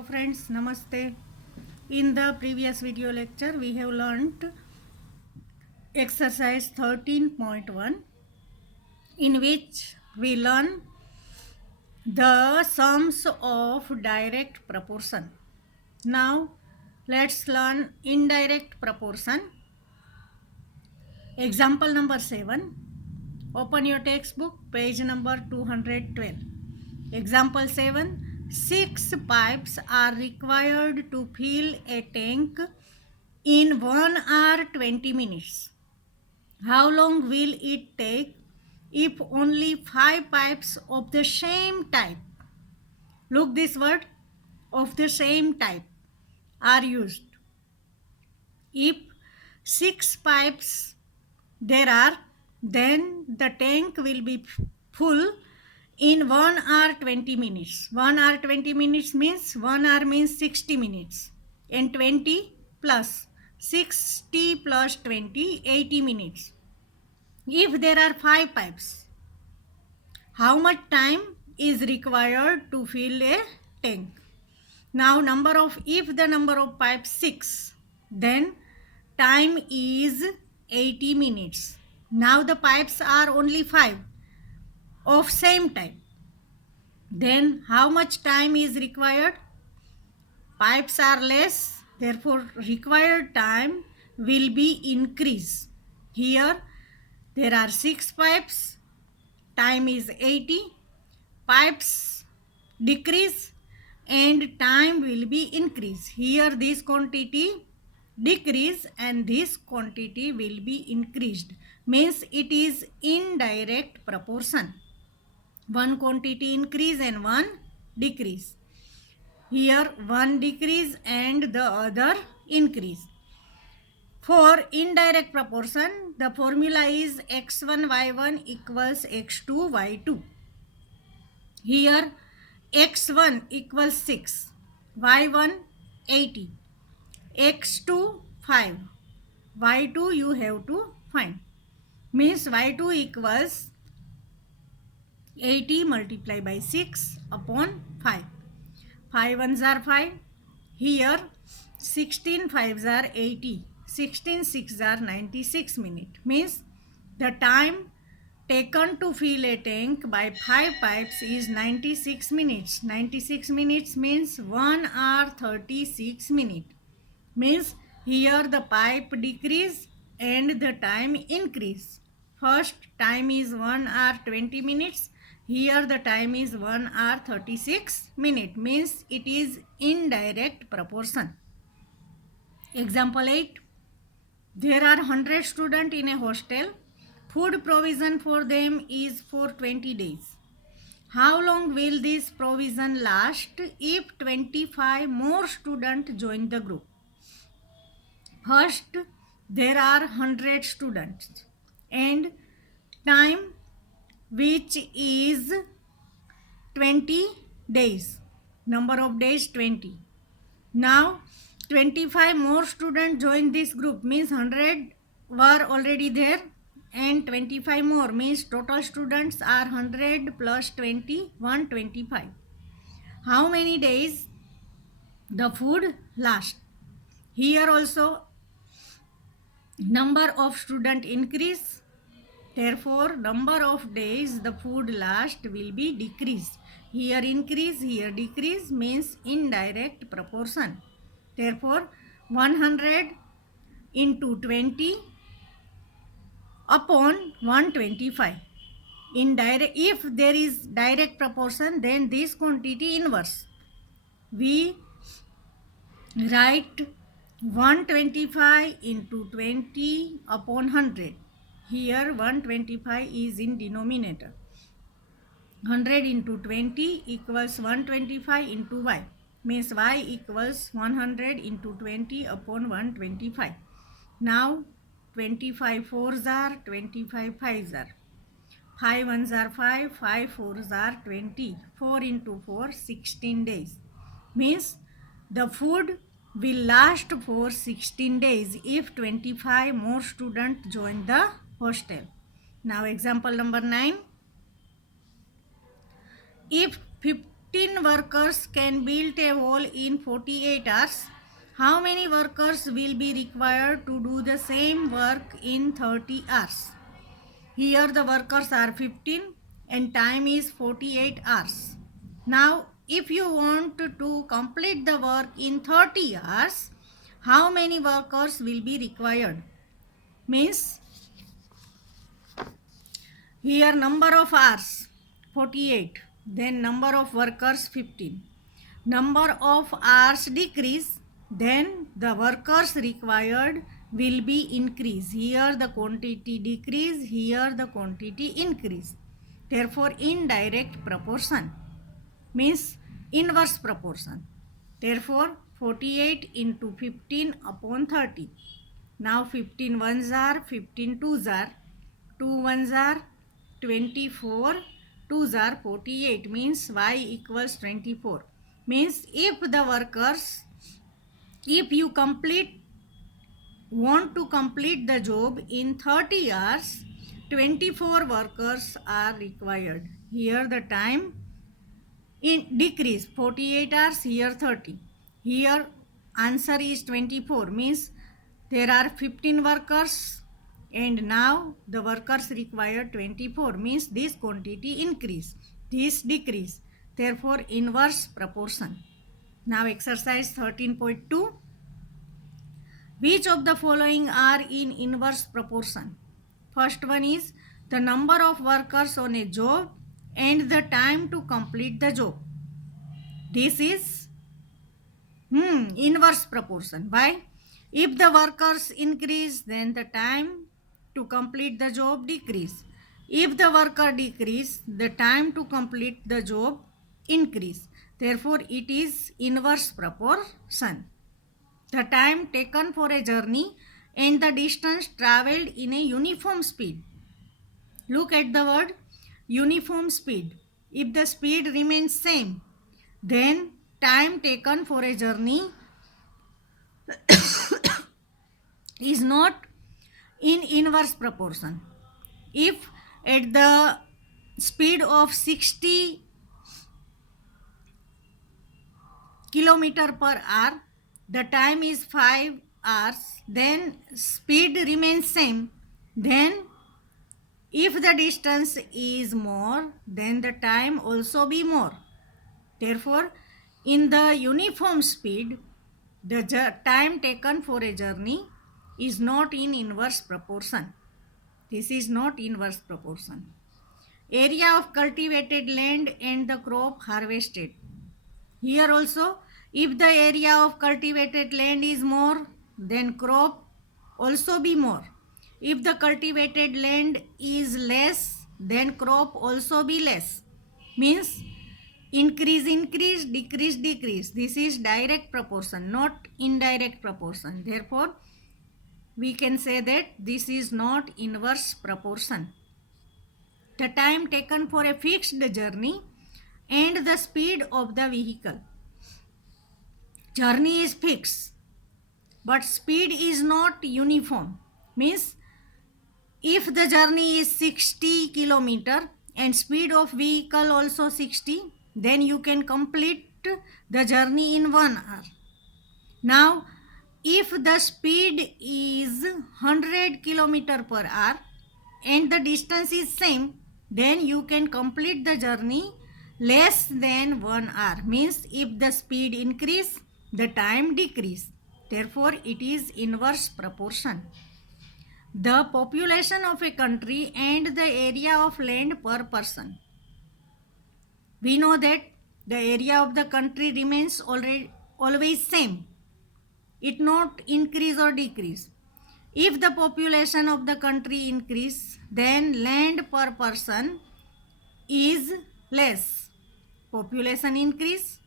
Hello friends, Namaste. In the previous video lecture, we have learnt exercise 13.1 in which we learn the sums of direct proportion. Now, let's learn indirect proportion. Example number 7. Open your textbook, page number 212. Example 7. 6 pipes are required to fill a tank in 1 hour 20 minutes. How long will it take if only 5 pipes of the same type, look this word, of the same type, are used? If 6 pipes there are, then the tank will be full in 1 hour 20 minutes. 1 hour 20 minutes means 1 hour means 60 minutes, and 20 plus 60 plus 20, 80 minutes. If there are 5 pipes, how much time is required to fill a tank? Now if the number of pipes 6, then time is 80 minutes. Now the pipes are only 5 of same type. Then how much time is required? Pipes are less, therefore required time will be increased. Here there are 6 pipes, time is 80, pipes decrease and time will be increased. Here this quantity decrease and this quantity will be increased, means it is indirect proportion. One quantity increase and one decrease. Here one decrease and the other increase. For indirect proportion, the formula is x1 y1 equals x2 y2. Here x1 equals 6, y1 80, x2 5, y2 you have to find. Means y2 equals 80 multiplied by 6 upon 5. 5 ones are 5. Here 16 5s are 80. 16 6s are 96 minutes. Means the time taken to fill a tank by 5 pipes is 96 minutes. 96 minutes means 1 hour 36 minutes. Means here the pipe decrease and the time increase. First time is 1 hour 20 minutes. Here the time is 1 hour 36 minutes. Means it is indirect proportion. Example 8. There are 100 students in a hostel. Food provision for them is for 20 days. How long will this provision last if 25 more students join the group? First, there are 100 students and time which is 20 days. Number of days 20. Now 25 more students join this group, means 100 were already there and 25 more, means total students are 100 plus 20, 125. How many days the food lasts? Here also number of student increase, therefore number of days the food last will be decreased. Here increase, here decrease, means indirect proportion. Therefore 100 into 20 upon 125. If there is direct proportion, then this quantity inverse. We write 125 into 20 upon 100. Here 125 is in denominator. 100 into 20 equals 125 into y. Means y equals 100 into 20 upon 125. Now 25 4s are, 25 5s are. 5 1s are 5, 5 4s are 20. 4 into 4, 16 days. Means the food will last for 16 days if 25 more students join the hostel. Now example number 9. If 15 workers can build a wall in 48 hours, how many workers will be required to do the same work in 30 hours? Here the workers are 15 and time is 48 hours. Now, if you want to complete the work in 30 hours, how many workers will be required? Means here number of hours 48, then number of workers 15. Number of hours decrease, then the workers required will be increase. Here the quantity decrease, here the quantity increase. Therefore indirect proportion means inverse proportion. Therefore 48 into 15 upon 30. Now 15 ones are, 15 twos are, 2 ones are 24, twos are 48 means y equals 24. Means if the workers, if you want to complete the job in 30 hours, 24 workers are required. Here the time in decrease 48 hours, here 30. Here answer is 24 means there are 15 workers and now the workers required 24 means this quantity increase, this decrease. Therefore inverse proportion. Now exercise 13.2. Which of the following are in inverse proportion? First one is the number of workers on a job and the time to complete the job. This is inverse proportion. Why? If the workers increase, then the time to complete the job decrease. If the worker decrease, the time to complete the job increase. Therefore, it is inverse proportion. The time taken for a journey and the distance travelled in a uniform speed. Look at the word uniform speed. If the speed remains same, then time taken for a journey is not in inverse proportion. If at the speed of 60 kilometer per hour, the time is 5 hours, then speed remains same. Then if the distance is more, then the time also be more. Therefore, in the uniform speed, the time taken for a journey is not in inverse proportion. This is not inverse proportion. Area of cultivated land and the crop harvested. Here also, if the area of cultivated land is more, then crop also be more. If the cultivated land is less, then crop also be less. Means increase, increase, decrease, decrease. This is direct proportion, not indirect proportion. Therefore, we can say that this is not inverse proportion. The time taken for a fixed journey and the speed of the vehicle. Journey is fixed, but speed is not uniform. Means if the journey is 60 kilometer and speed of vehicle also 60, then you can complete the journey in 1 hour. Now if the speed is 100 kilometer per hour and the distance is same, then you can complete the journey less than 1 hour. Means if the speed increase, the time decrease. Therefore it is inverse proportion. The population of a country and the area of land per person. We know that the area of the country remains always same. It not increase or decrease. If the population of the country increase, then land per person is less. Population increase,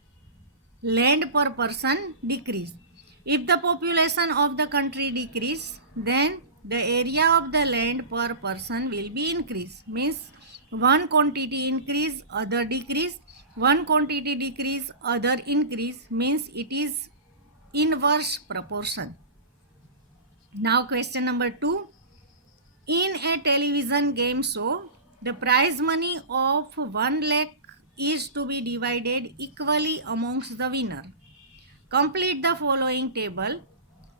land per person decrease. If the population of the country decrease, then the area of the land per person will be increase. Means one quantity increase, other decrease. One quantity decrease, other increase. Means it is inverse proportion. Now question number 2. In a television game show, the prize money of 1 lakh is to be divided equally amongst the winner. Complete the following table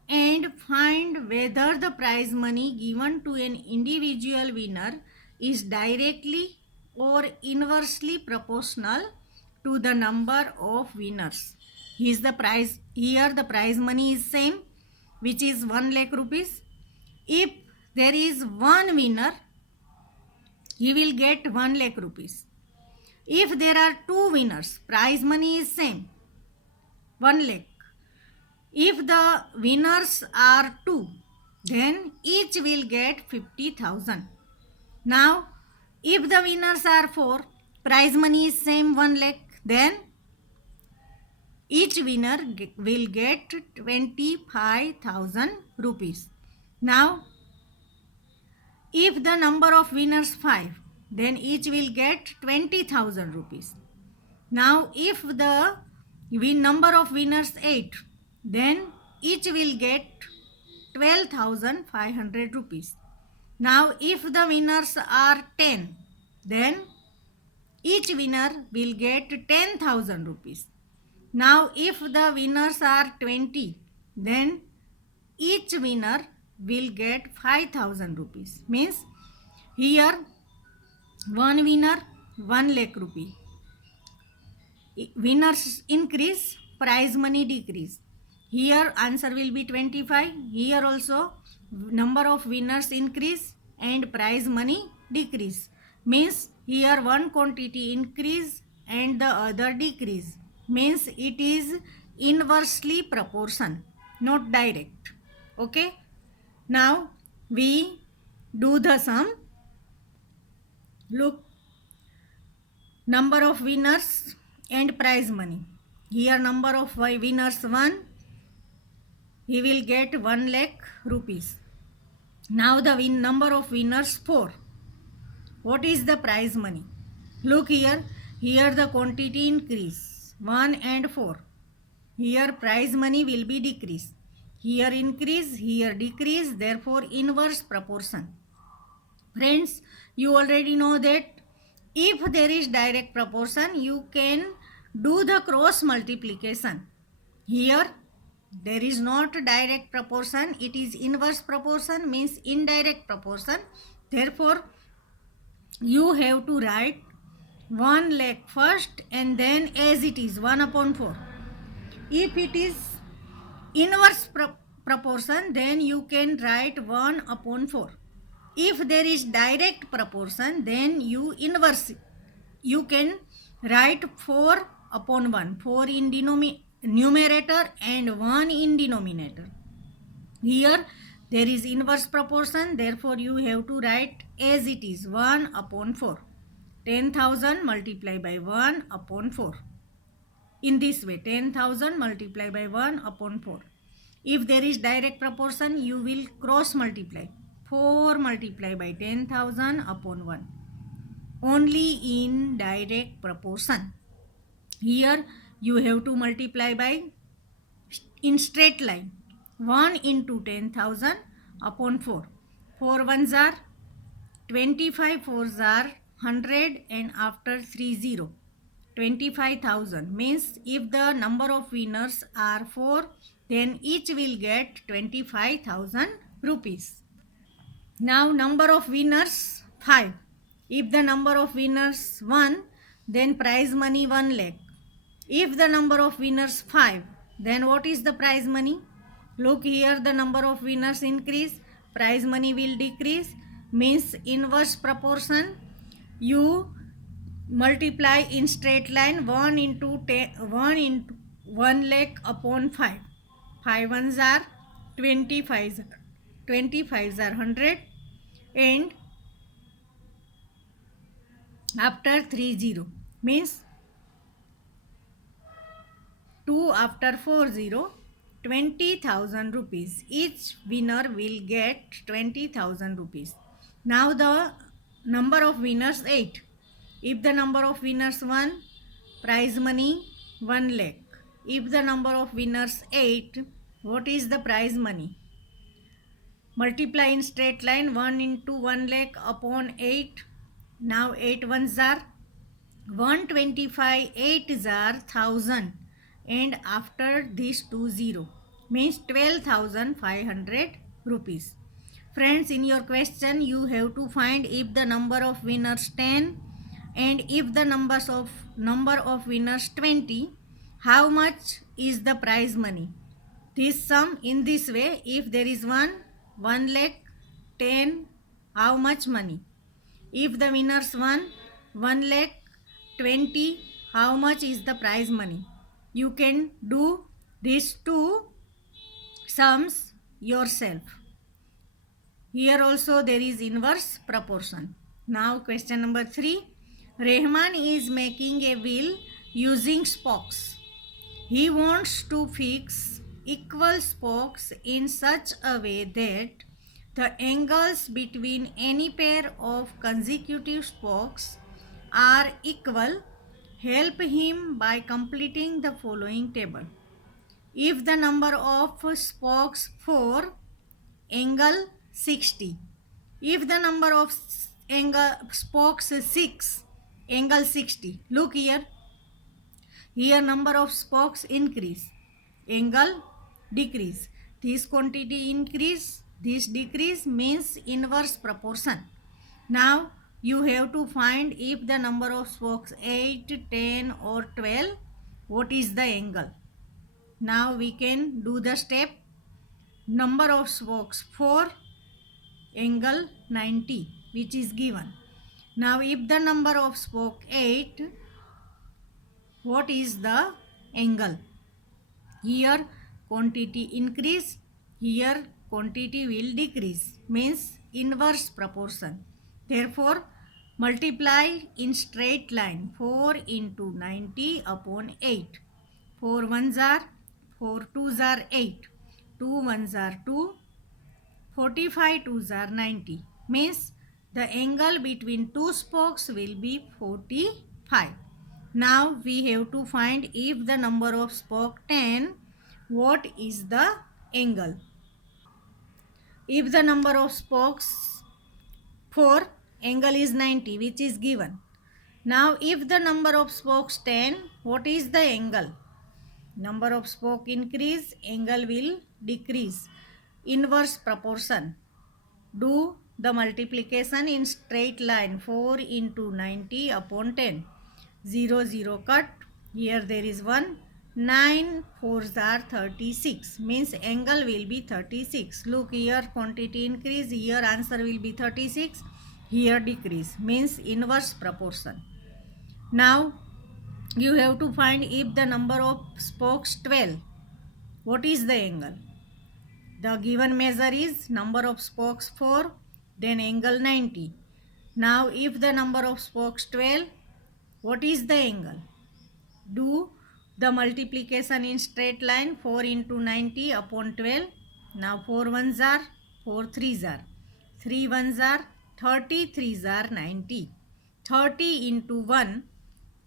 and find whether the prize money given to an individual winner is directly or inversely proportional to the number of winners. Here the prize money is same, which is 1 lakh rupees. If there is one winner, he will get 1 lakh rupees. If there are two winners, prize money is same, 1 lakh. If the winners are 2, then each will get 50,000. Now, if the winners are 4, prize money is same 1 lakh, then each winner will get 25,000 rupees. Now, if the number of winners 5, then each will get 20,000 rupees. Now, if the number of winners 8, then each will get 12,500 rupees. Now, if the winners are 10, then each winner will get 10,000 rupees. Now, if the winners are 20, then each winner will get 5,000 rupees. Means here one winner 1 lakh rupee. Winners increase, prize money decrease. Here answer will be 25. Here also number of winners increase and prize money decrease. Means here one quantity increase and the other decrease. Means it is inversely proportion, not direct. Okay. Now we do the sum. Look, number of winners and prize money. Here number of winners 1, he will get 1 lakh rupees. Now the number of winners 4. What is the prize money? Look here the quantity increase 1 and 4. Here prize money will be decrease. Here increase, here decrease, therefore inverse proportion. Friends, you already know that if there is direct proportion, you can do the cross multiplication. Here there is not direct proportion, it is inverse proportion, means indirect proportion. Therefore, you have to write 1 lakh first and then as it is 1 upon 4. If it is inverse proportion, then you can write 1 upon 4. If there is direct proportion, then you can write 4 upon 1. 4 in numerator and 1 in denominator. Here there is inverse proportion, therefore you have to write as it is 1 upon 4. 10,000 multiplied by 1 upon 4. In this way, 10,000 multiplied by 1 upon 4. If there is direct proportion, you will cross multiply. 4 multiplied by 10,000 upon 1. Only in direct proportion. Here you have to multiply by in straight line. 1 into 10,000 upon 4. 4 ones are 25, 4s are 100 and after 3 0. 25,000 means if the number of winners are 4, then each will get 25,000 rupees. Now number of winners 5. If the number of winners 1, then prize money 1 lakh. If the number of winners 5, then what is the prize money? Look here, the number of winners increase, prize money will decrease, means inverse proportion. You multiply in straight line 1 into 1 lakh upon 5. 5 ones are 25s are 100 and after 3 0 means 2 after 4 0, 20,000 rupees. Each winner will get 20,000 rupees. Now the number of winners 8. If the number of winners 1, prize money 1 lakh. If the number of winners 8, what is the prize money? Multiply in straight line 1 into 1 lakh upon 8. Now 8 ones are 125 8s are 1000, and after this 20 means 12,500 rupees. Friends, in your question you have to find if the number of winners 10 and if the number of winners 20, how much is the prize money. This sum in this way: if there is 1 lakh, 10, how much money? If the winners won 1 lakh 20, how much is the prize money? You can do these two sums yourself. Here also there is inverse proportion. Now question number 3. Rehman is making a wheel using spokes. He wants to fix equal spokes in such a way that the angles between any pair of consecutive spokes are equal. Help him by completing the following table. If the number of spokes 4, angle 60. If the number of spokes 6, angle 60. Look here. Here number of spokes increase, angle decrease. This quantity increase, this decrease means inverse proportion. Now you have to find if the number of spokes 8, 10 or 12, what is the angle. Now we can do the step. Number of spokes 4, angle 90, which is given. Now if the number of spoke 8, what is the angle? Here quantity increase, here quantity will decrease, means inverse proportion. Therefore multiply in straight line 4 into 90 upon 8. 4 ones are 4 twos are 8, 2 ones are 2, 45 twos are 90, means the angle between two spokes will be 45. Now we have to find if the number of spoke 10, what is the angle. If the number of spokes 4, angle is 90, which is given. Now if the number of spokes 10, what is the angle? Number of spoke increase, angle will decrease. Inverse proportion. Do the multiplication in straight line. 4 into 90 upon 10. 0, 0 cut. Here there is 1. 9 fours are 36. Means angle will be 36. Look here, quantity increase. Here answer will be 36. Here decrease. Means inverse proportion. Now you have to find if the number of spokes 12. What is the angle? The given measure is number of spokes 4, then angle 90. Now if the number of spokes 12, what is the angle? Do the multiplication in straight line. 4 into 90 upon 12. Now 4 ones are, 4 threes are, 3 ones are, 30 threes are 90. 30 into 1,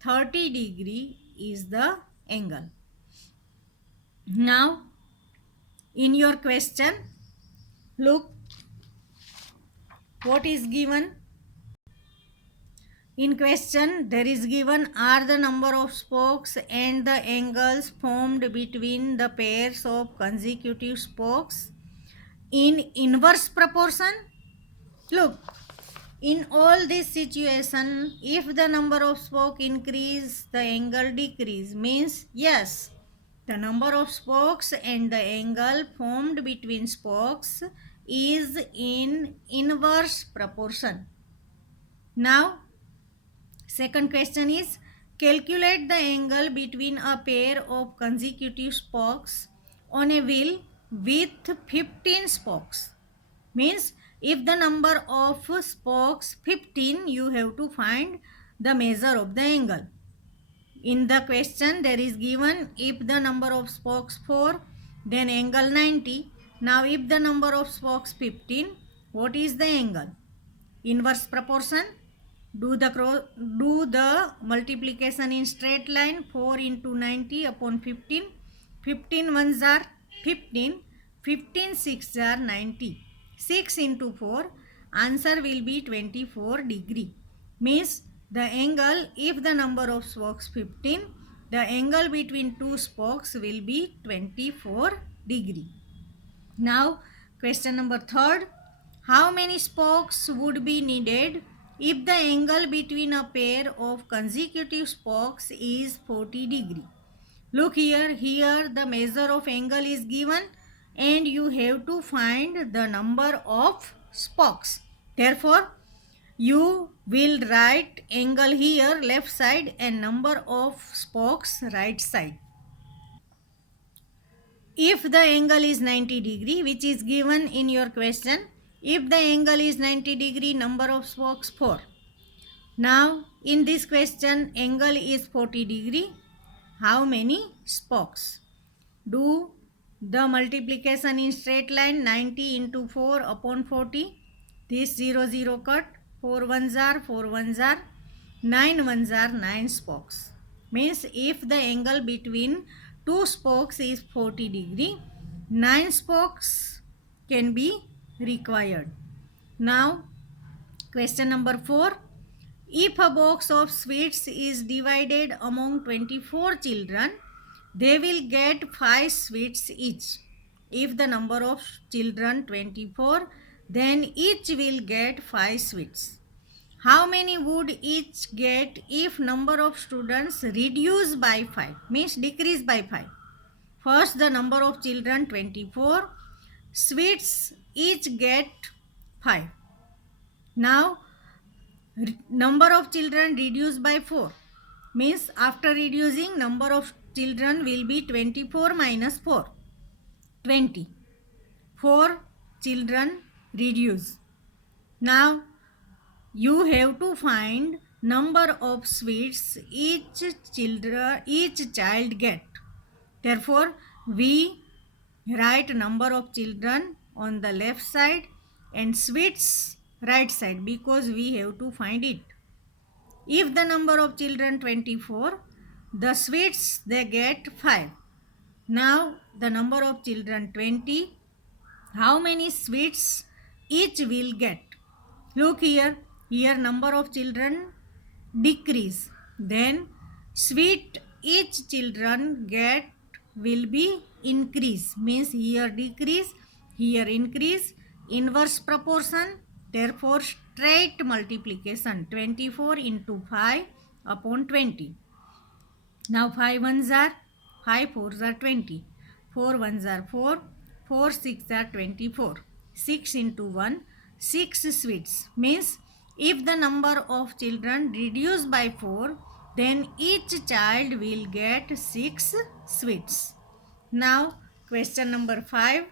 30 degree is the angle. Now in your question, look what is given. In question there is given are the number of spokes and the angles formed between the pairs of consecutive spokes in inverse proportion. Look, in all this situation, if the number of spoke increase, the angle decrease, means yes, the number of spokes and the angle formed between spokes is in inverse proportion. Now second question is calculate the angle between a pair of consecutive spokes on a wheel with 15 spokes. Means if the number of spokes 15, you have to find the measure of the angle. In the question there is given if the number of spokes 4, then angle 90. Now if the number of spokes 15, what is the angle? Inverse proportion. Do the multiplication in straight line. 4 into 90 upon 15. 15 ones are 15. 15 six are 90. 6 into 4, answer will be 24 degree. Means the angle, if the number of spokes 15, the angle between two spokes will be 24 degree. Now question number third, how many spokes would be needed if the angle between a pair of consecutive spokes is 40 degree? Look here the measure of angle is given and you have to find the number of spokes. Therefore, you will write angle here left side and number of spokes right side. If the angle is 90 degree, which is given in your question, if the angle is 90 degree, number of spokes 4. Now in this question angle is 40 degree, how many spokes? Do the multiplication in straight line, 90 into 4 upon 40. This 0 cut, 4 ones are 9 ones are 9 spokes. Means if the angle between two spokes is 40 degree, 9 spokes can be required. Now question number 4. If a box of sweets is divided among 24 children, they will get 5 sweets each. If the number of children 24, then each will get 5 sweets. How many would each get if number of students reduce by 5, means decrease by 5? First the number of children 24, sweets each get 5. Now number of children reduced by 4, means after reducing number of children will be 24 minus 4, 20. 4 children reduce. Now you have to find number of sweets each child get. Therefore we write number of children on the left side and sweets right side because we have to find it. If the number of children 24, the sweets they get 5. Now the number of children 20, how many sweets each will get? Look here number of children decrease, then sweet each children get will be increase, means here decrease, here increase, inverse proportion. Therefore straight multiplication, 24 into 5 upon 20. Now 5 ones are 5, 4s are 20, 4 ones are 4, 4 6 are 24. 6 into 1, 6 sweets, means if the number of children reduce by 4, then each child will get 6 sweets. Now question number 5.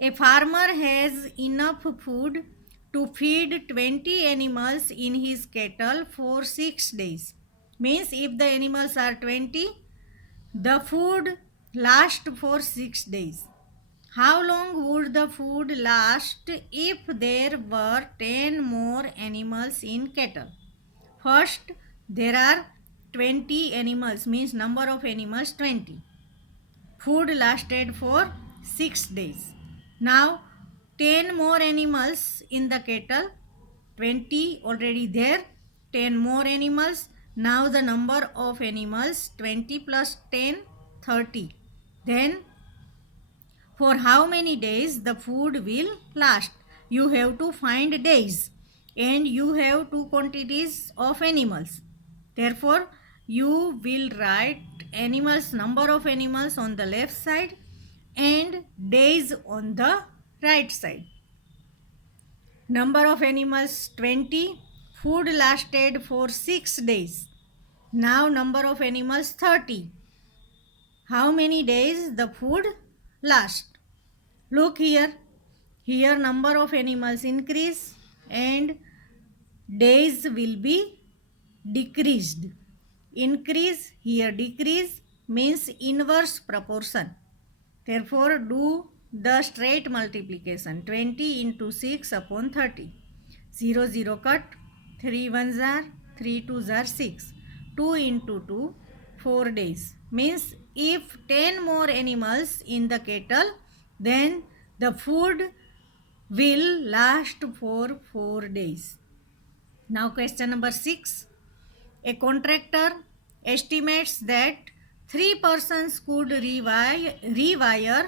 A farmer has enough food to feed 20 animals in his cattle for 6 days. Means if the animals are 20, the food lasts for 6 days. How long would the food last if there were 10 more animals in cattle? First, there are 20 animals, means number of animals 20. Food lasted for 6 days. Now 10 more animals in the cattle, 20 already there, 10 more animals. Now the number of animals 20 plus 10, 30. Then for how many days the food will last? You have to find days and you have two quantities of animals. Therefore you will write animals, number of animals on the left side and days on the right side. Number of animals 20, food lasted for 6 days. Now number of animals 30. How many days the food lasts? Look here number of animals increase and days will be decreased. Increase, here decrease, means inverse proportion. Therefore do the straight multiplication, 20 into 6 upon 30. 0 cut, 3 ones are 3 twos are 6. 2 into 2, 4 days. Means if 10 more animals in the cattle, then the food will last for 4 days. Now question number 6. A contractor estimates that 3 persons could rewire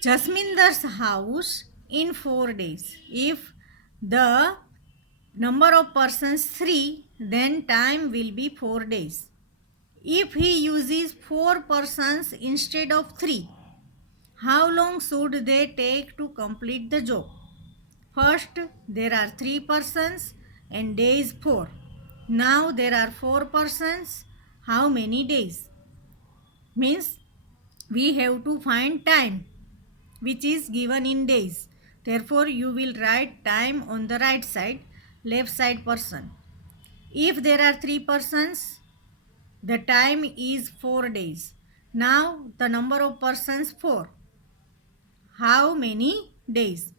Jasminder's house in 4 days. If the number of persons 3, then time will be 4 days. If he uses 4 persons instead of 3, how long should they take to complete the job? First, there are 3 persons and day is 4. Now there are 4 persons. How many days? Means we have to find time, which is given in days. Therefore, you will write time on the right side, left side person. If there are 3 persons, the time is 4 days. Now the number of persons 4. How many days?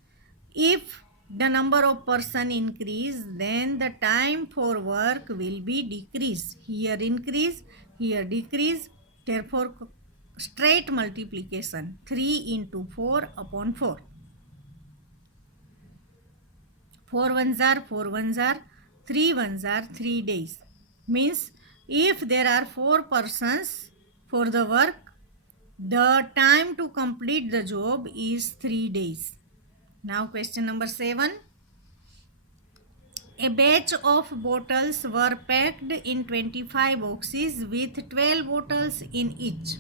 If the number of person increase, then the time for work will be decreased. Here increase, here decrease. Therefore, straight multiplication 3 into 4 upon 4. 4 ones are 4 ones are 3 ones are 3 days. Means if there are 4 persons for the work, the time to complete the job is 3 days. Now question number 7. A batch of bottles were packed in 25 boxes with 12 bottles in each.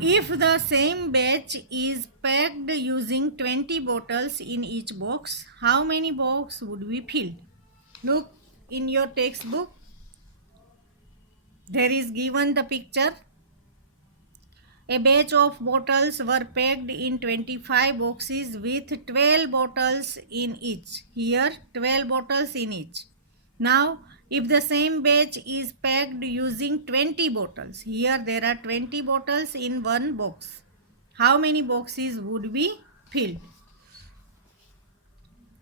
If the same batch is packed using 20 bottles in each box, how many boxes would be filled? Look in your textbook. There is given the picture. A batch of bottles were packed in 25 boxes with 12 bottles in each. Here 12 bottles in each. Now if the same batch is packed using 20 bottles, here there are 20 bottles in one box. How many boxes would be filled?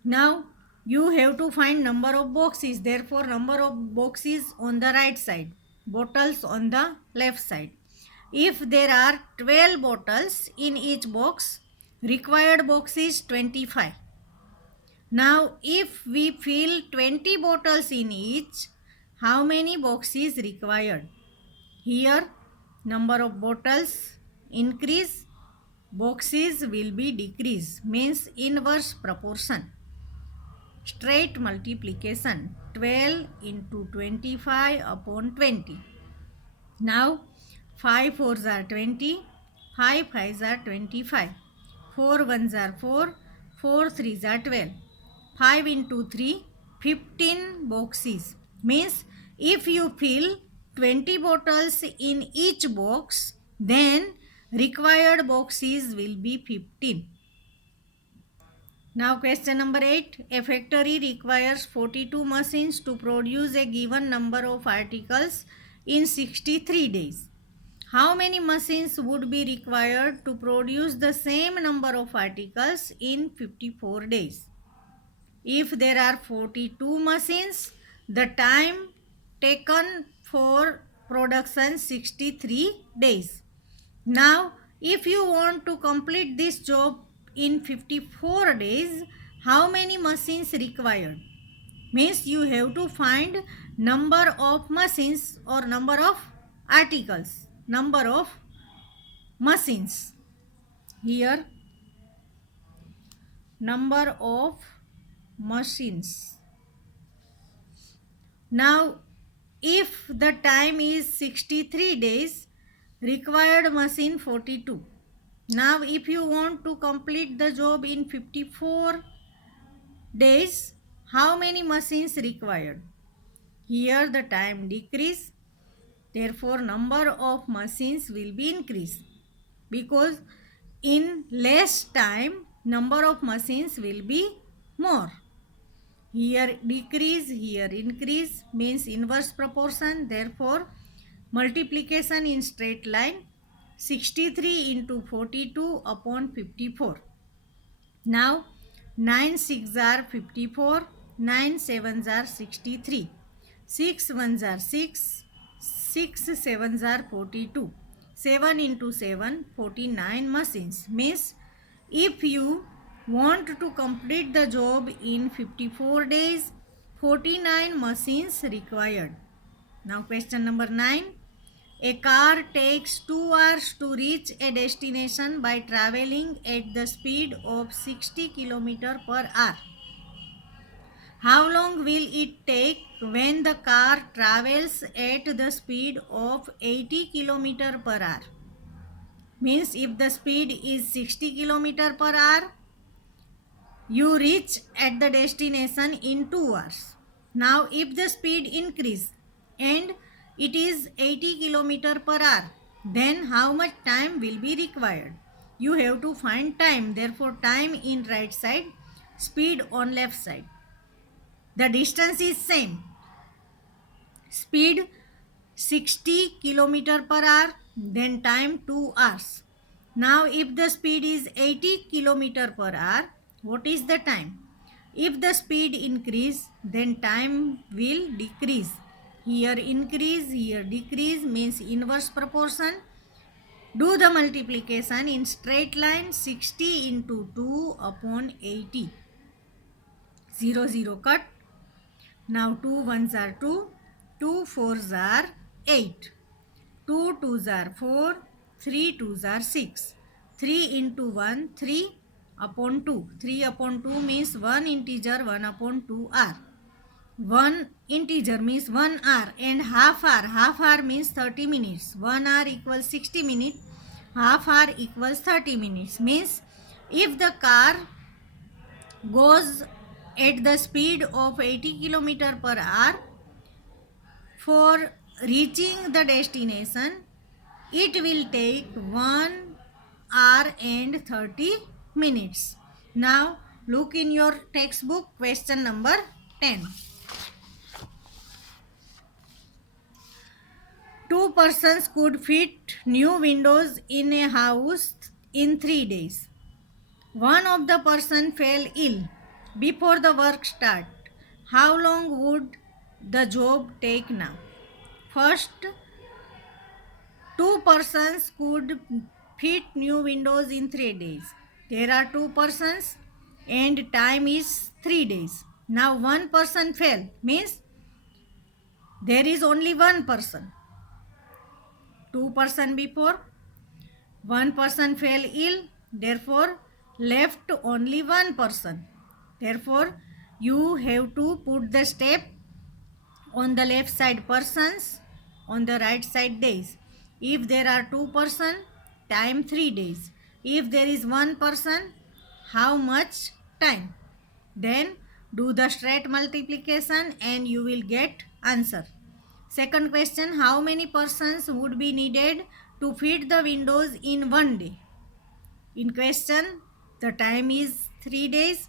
Now you have to find number of boxes. Therefore number of boxes on the right side, bottles on the left side. If there are 12 bottles in each box, required box is 25. Now if we fill 20 bottles in each, how many boxes required? Here number of bottles increase, boxes will be decrease, means inverse proportion. Straight multiplication 12 into 25 upon 20. Now 5 fours are 20, 5 fives are 25, 4 ones are 4, 4 threes are 12, 5 into 3, 15 boxes. Means if you fill 20 bottles in each box, then required boxes will be 15. Now question number 8. A factory requires 42 machines to produce a given number of articles in 63 days. How many machines would be required to produce the same number of articles in 54 days? If there are 42 machines, the time taken for production 63 days. Now, if you want to complete this job in 54 days, how many machines required? Means you have to find number of machines or number of articles. Number of machines. Here number of machines. Now if the time is 63 days, required machine 42. Now if you want to complete the job in 54 days, how many machines required? Here the time decrease. Therefore, number of machines will be increased, because in less time, number of machines will be more. Here decrease, here increase, means inverse proportion. Therefore, multiplication in straight line 63 into 42 upon 54. Now 9 6 are 54, 9 7s are 63, 6 1s are 6, 6 7s are 42. 7 into 7, 49 machines. Means if you want to complete the job in 54 days, 49 machines required. Now question number 9. A car takes 2 hours to reach a destination by traveling at the speed of 60 km per hour. How long will it take when the car travels at the speed of 80 km per hour? Means if the speed is 60 km per hour, you reach at the destination in 2 hours. Now if the speed increase and it is 80 km per hour, then how much time will be required? You have to find time. Therefore time in right side, speed on left side. The distance is same. Speed 60 km per hour, then time 2 hours. Now if the speed is 80 km per hour, what is the time? If the speed increase, then time will decrease. Here increase, here decrease means inverse proportion. Do the multiplication in straight line. 60 into 2 upon 80. 0 0 cut. Now 2 ones are 2, 2 fours are 8, 2 twos are 4, 3 twos are 6, 3 into 1, 3 upon 2. 3 upon 2 means 1 integer, 1 upon 2 r. 1 integer means 1 hour and half hour means 30 minutes. 1 hour equals 60 minutes, half hour equals 30 minutes. Means if the car goes at the speed of 80 km per hour, for reaching the destination, it will take 1 hour and 30 minutes. Now look in your textbook, question number 10. Two persons could fit new windows in a house in 3 days. One of the person fell ill before the work start. How long would the job take now? First, two persons could fit new windows in 3 days. There are two persons and time is 3 days. Now one person fell means there is only one person. Two person before, one person fell ill, therefore left only one person. Therefore you have to put the step on the left side persons, on the right side days. If there are two person, time 3 days. If there is one person, how much time? Then do the straight multiplication and you will get answer. Second question, how many persons would be needed to fit the windows in 1 day? In question, the time is 3 days.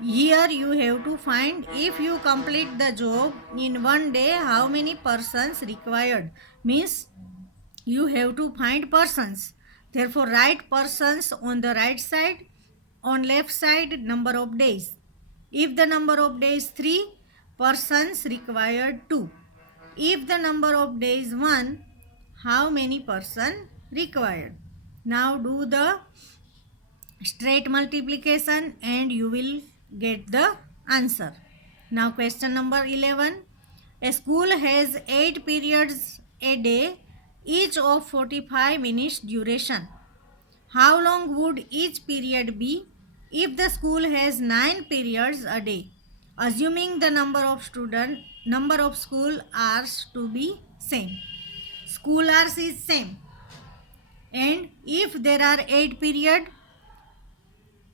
Here you have to find if you complete the job in 1 day, how many persons required. Means you have to find persons. Therefore write persons on the right side, on left side number of days. If the number of days 3, persons required 2. If the number of days 1, how many person required? Now do the straight multiplication and you will get the answer. Now question number 11. A school has 8 periods a day, each of 45 minutes duration. How long would each period be if the school has 9 periods a day? Assuming the number of school hours to be same. School hours is same. And if there are 8 periods,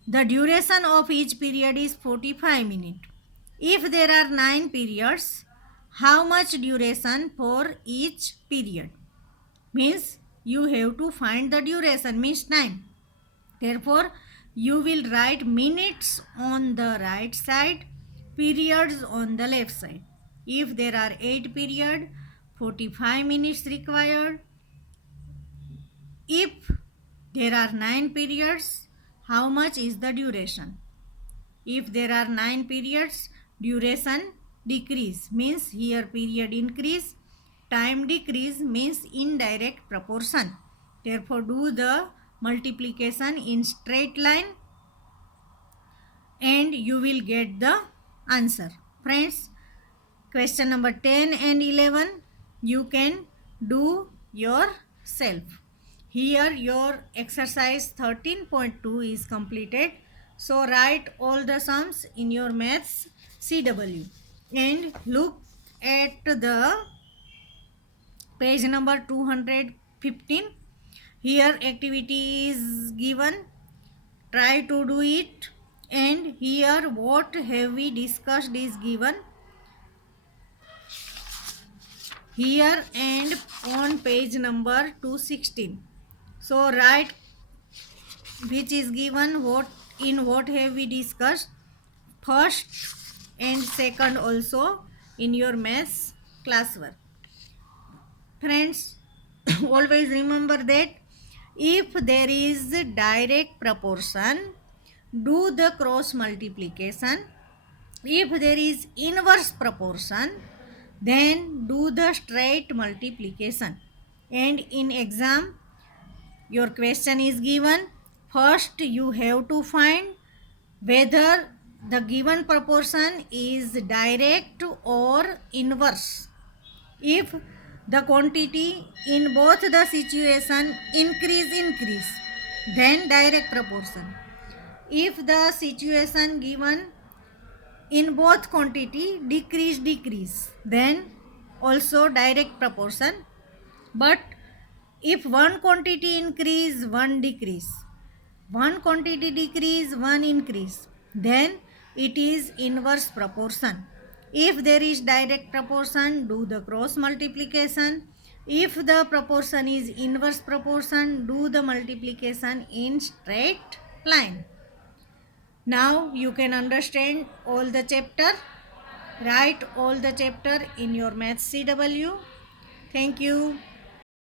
the duration of each period is 45 minutes. If there are 9 periods, how much duration for each period? Means you have to find the duration, means time. Therefore, you will write minutes on the right side, periods on the left side. If there are 8 periods, 45 minutes required. If there are 9 periods, how much is the duration? If there are 9 periods, duration decrease means here period increase, time decrease means indirect proportion. Therefore do the multiplication in straight line. and you will get the answer. Friends, question number 10 and 11 you can do yourself. Here your exercise 13.2 is completed. So write all the sums in your maths CW and look at the page number 215. Here activity is given. Try to do it. And here what have we discussed is given here and on page number 216. So write which is given, what have we discussed, first and second also in your maths classwork. Friends, always remember that if there is direct proportion, do the cross multiplication. If there is inverse proportion, then do the straight multiplication. And in exam, your question is given. First, you have to find whether the given proportion is direct or inverse. If the quantity in both the situation increase, then direct proportion. If the situation given in both quantity decrease, then also direct proportion. But if one quantity increase, one decrease, one quantity decrease, one increase, then it is inverse proportion. If there is direct proportion, do the cross multiplication. If the proportion is inverse proportion, do the multiplication in straight line. Now you can understand all the chapter. Write all the chapter in your maths CW. Thank you.